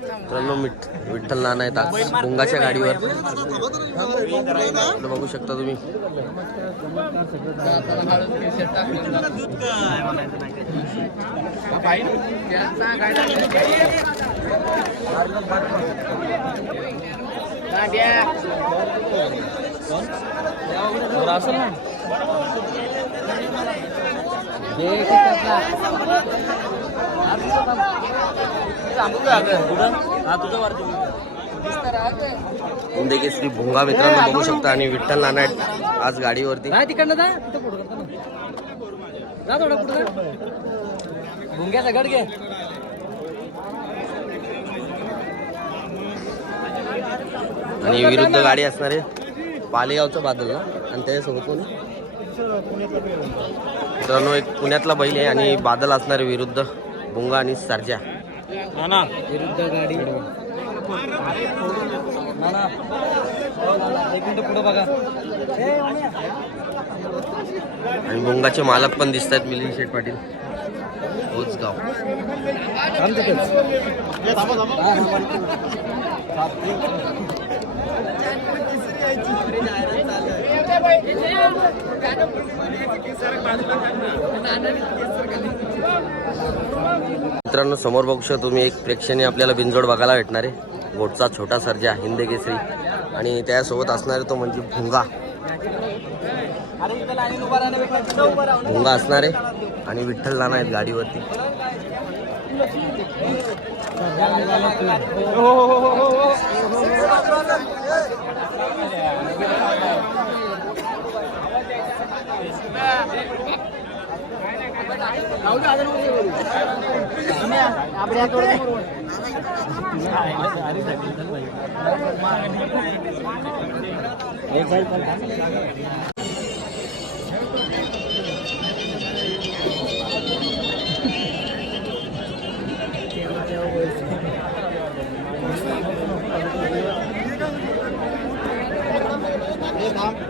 मित्रांनो मिठ विठ्ठल नाना येतात आज. भुंगाच्या गाडीवर. बघू शकता तुम्ही. हिंदे केसरी भुंगा मित्रांनो बघू शकता आणि विठ्ठल नाना आहेत आज गाडीवरती. तिकडनं जा थोडं पुढं. भुंग्याचा गड घे. आणि विरुद्ध गाडी असणार पालेगावचं बादल ना आणि त्याच्यासोबत कोणी? मित्रांनो एक पुण्यातला बैल आहे आणि बादल असणार विरुद्ध भुंगा आणि सरजा. विरुद्ध गाडी. ना ना एक मिनिट पुढं बघा. आणि भुंगाचे मालक पण दिसत आहेत मिलिंद शेठ पाटील. गाव थांब तिथेच. मित्रांनो समोर बघू शकता तुम्ही एक प्रेक्षणीय आपल्याला बिंजोड बघायला भेटणार आहे. गोटचा छोटा सर्जा हिंद केसरी. आणि त्यासोबत असणार तो म्हणजे भुंगा. भुंगा असणार आहे. आणि विठ्ठल नाना आहेत गाडीवरती. Vietnam.